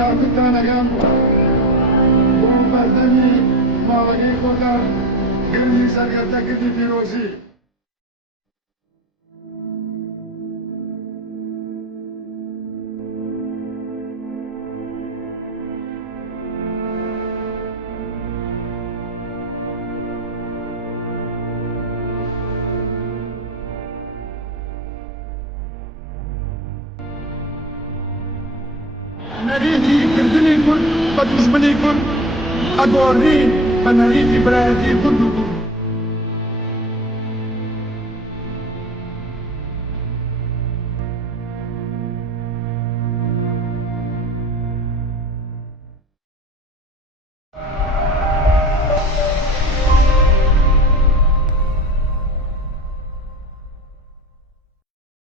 era tutta la gamba, con Bartani, ma che cosa, che mi sa che attacchi di tirosi. نريتي كردني كل بدوش مني كل أدورين بنريتي برادي كل